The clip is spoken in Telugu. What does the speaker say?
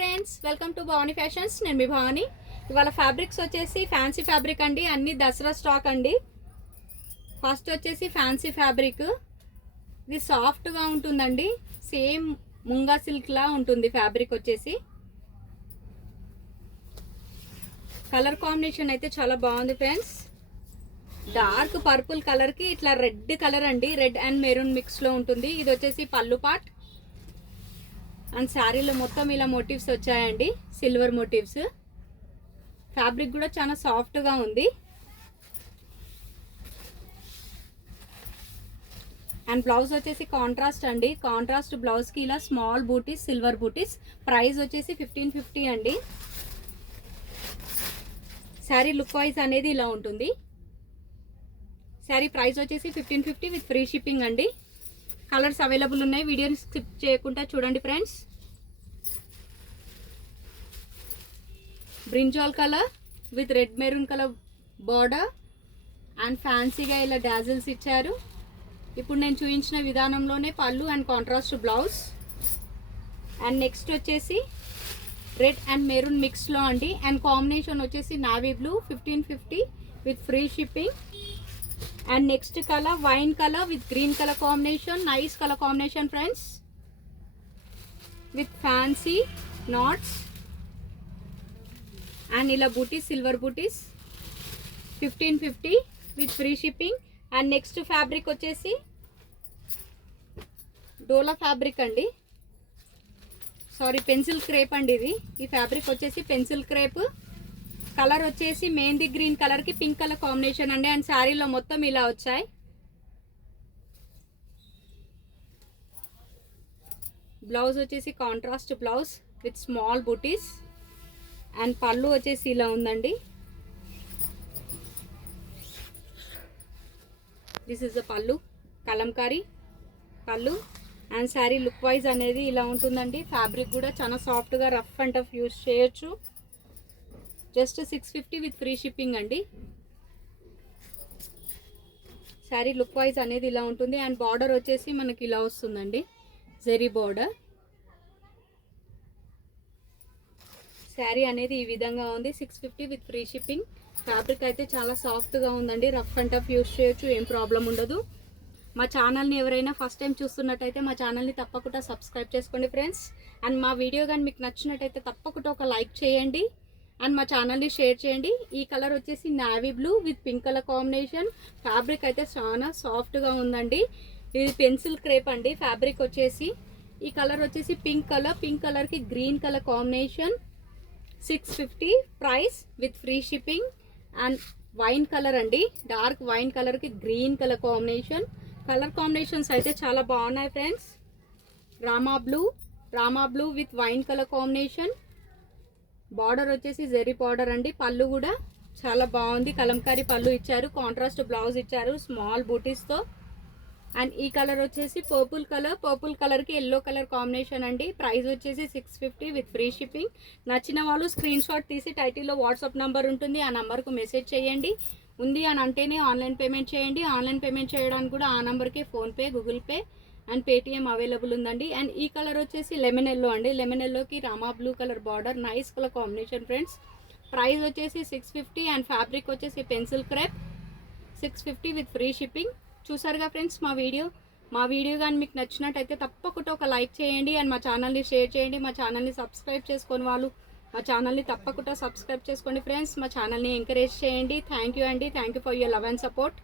Friends welcome to Bhavani fashions. నేను మీ భవానీ. ఇవాళ ఫ్యాబ్రిక్స్ వచ్చేసి ఫ్యాన్సీ ఫ్యాబ్రిక్ అండి, అన్ని దసరా స్టాక్ అండి. ఫస్ట్ వచ్చేసి ఫ్యాన్సీ ఫ్యాబ్రిక్, ఇది సాఫ్ట్గా ఉంటుందండి, సేమ్ ముంగా సిల్క్ లా ఉంటుంది. ఫ్యాబ్రిక్ వచ్చేసి కలర్ కాంబినేషన్ అయితే చాలా బాగుంది ఫ్రెండ్స్. డార్క్ పర్పుల్ కలర్కి ఇట్లా రెడ్ కలర్ అండి, రెడ్ అండ్ మెరూన్ మిక్స్లో ఉంటుంది. ఇది వచ్చేసి పళ్ళు పార్ట్ అండ్ శారీలో మొత్తం ఇలా మోటివ్స్ వచ్చాయండి, సిల్వర్ మోటివ్స్. ఫ్యాబ్రిక్ కూడా చాలా సాఫ్ట్గా ఉంది. అండ్ బ్లౌజ్ వచ్చేసి కాంట్రాస్ట్ అండి, కాంట్రాస్ట్ బ్లౌజ్కి ఇలా స్మాల్ బూటీస్, సిల్వర్ బూటీస్. ప్రైస్ వచ్చేసి 1550 అండి. శారీ లుక్ వైజ్ అనేది ఇలా ఉంటుంది. శారీ ప్రైస్ వచ్చేసి 1550 విత్ ఫ్రీ షిప్పింగ్ అండి. కలర్స్ అవైలబుల్ ఉన్నాయి, వీడియోని స్కిప్ చేయకుండా చూడండి friends. Brinjal colour with red maroon colour border and ఫ్యాన్సీగా ఇలా డాజిల్స్ ఇచ్చారు. ఇప్పుడు నేను చూపించిన విధానంలోనే pallu and contrast blouse. And next వచ్చేసి రెడ్ అండ్ మెరూన్ మిక్స్లో అండి. అండ్ కాంబినేషన్ వచ్చేసి navy blue 1550 with free shipping. And next colour wine colour with green colour combination, nice colour combination friends, with fancy knots and ఇలా బూటీస్, సిల్వర్ బూటీస్ 1550 with free shipping. And next fabric వచ్చేసి డోలా ఫ్యాబ్రిక్ అండి, సారీ పెన్సిల్ క్రేప్ అండి. ఇది ఈ ఫ్యాబ్రిక్ వచ్చేసి పెన్సిల్ క్రేప్. కలర్ వచ్చేసి మెహందీ గ్రీన్ కలర్కి పింక్ కలర్ కాంబినేషన్ అండి. అండ్ శారీలో మొత్తం ఇలా వచ్చాయి. బ్లౌజ్ వచ్చేసి కాంట్రాస్ట్ బ్లౌజ్ విత్ స్మాల్ బూటీస్. అండ్ పళ్ళు వచ్చేసి ఇలా ఉందండి. దిస్ ఇస్ ద పళ్ళు, కలంకారీ పళ్ళు. అండ్ శారీ లుక్ వైజ్ అనేది ఇలా ఉంటుందండి. ఫ్యాబ్రిక్ కూడా చాలా సాఫ్ట్గా, రఫ్ అండ్ టఫ్ యూజ్ చేయొచ్చు. జస్ట్ 650 విత్ ఫ్రీ షిప్పింగ్ అండి. శారీ లుక్ వైజ్ అనేది ఇలా ఉంటుంది. అండ్ బార్డర్ వచ్చేసి మనకి ఇలా వస్తుందండి, జెరీ బార్డర్. శారీ అనేది ఈ విధంగా ఉంది, 650 విత్ ఫ్రీ షిప్పింగ్. ఫ్యాబ్రిక్ అయితే చాలా సాఫ్ట్గా ఉందండి, రఫ్ అండ్ టఫ్ యూజ్ చేయొచ్చు, ఏం ప్రాబ్లం ఉండదు. మా ఛానల్ని ఎవరైనా ఫస్ట్ టైం చూస్తున్నట్టయితే మా ఛానల్ని తప్పకుండా సబ్స్క్రైబ్ చేసుకోండి ఫ్రెండ్స్. అండ్ మా వీడియో కానీ మీకు నచ్చినట్టయితే తప్పకుండా ఒక లైక్ చేయండి అండ్ మా ఛానల్ని షేర్ చేయండి. ఈ కలర్ వచ్చేసి navy blue with pink colour combination. Fabric అయితే చాలా సాఫ్ట్గా ఉందండి. ఇది పెన్సిల్ క్రేప్ అండి ఫ్యాబ్రిక్ వచ్చేసి. ఈ కలర్ వచ్చేసి పింక్ కలర్, పింక్ కలర్కి green colour combination. 650 price with free shipping. And wine colour అండి, డార్క్ వైన్ కలర్కి green colour combination. Colour combinations అయితే చాలా బాగున్నాయి friends. Rama blue with wine colour combination. Border వచ్చేసి జెరీ బార్డర్ అండి. పళ్ళు కూడా చాలా బాగుంది, కలంకారీ పళ్ళు ఇచ్చారు, కాంట్రాస్ట్ బ్లౌజ్ ఇచ్చారు స్మాల్ బూటీస్తో. అండ్ ఈ కలర్ వచ్చేసి పర్పుల్ కలర్కి ఎల్లో కలర్ కాంబినేషన్ అండి. ప్రైస్ వచ్చేసి 650 విత్ ఫ్రీ షిప్పింగ్. నచ్చిన వాళ్ళు స్క్రీన్ షాట్ తీసి టైటిల్లో వాట్సాప్ నెంబర్ ఉంటుంది, ఆ నెంబర్కు మెసేజ్ చేయండి. ఉంది అని అంటేనే ఆన్లైన్ పేమెంట్ చేయండి. ఆన్లైన్ పేమెంట్ చేయడానికి కూడా ఆ నెంబర్కి PhonePe, Google pay and Paytm available ఉందండి. అండ్ ఈ కలర్ వచ్చేసి లెమన్ ఎల్లో అండి, లెమన్ ఎల్లోకి Rama blue colour border, nice colour combination friends. Price వచ్చేసి 650 అండ్ ఫ్యాబ్రిక్ వచ్చేసి pencil crepe 650 with free shipping. చూసారుగా ఫ్రెండ్స్ మా వీడియో కానీ మీకు నచ్చినట్టయితే తప్పకుండా ఒక లైక్ చేయండి అండ్ మా ఛానల్ని షేర్ చేయండి. మా ఛానల్ని సబ్స్క్రైబ్ చేసుకొని వాళ్ళు మా ఛానల్ని తప్పకుండా సబ్స్క్రైబ్ చేసుకోండి ఫ్రెండ్స్. మా ఛానల్ని ఎంకరేజ్ చేయండి. థ్యాంక్ యూ అండి, thank you for your love and support.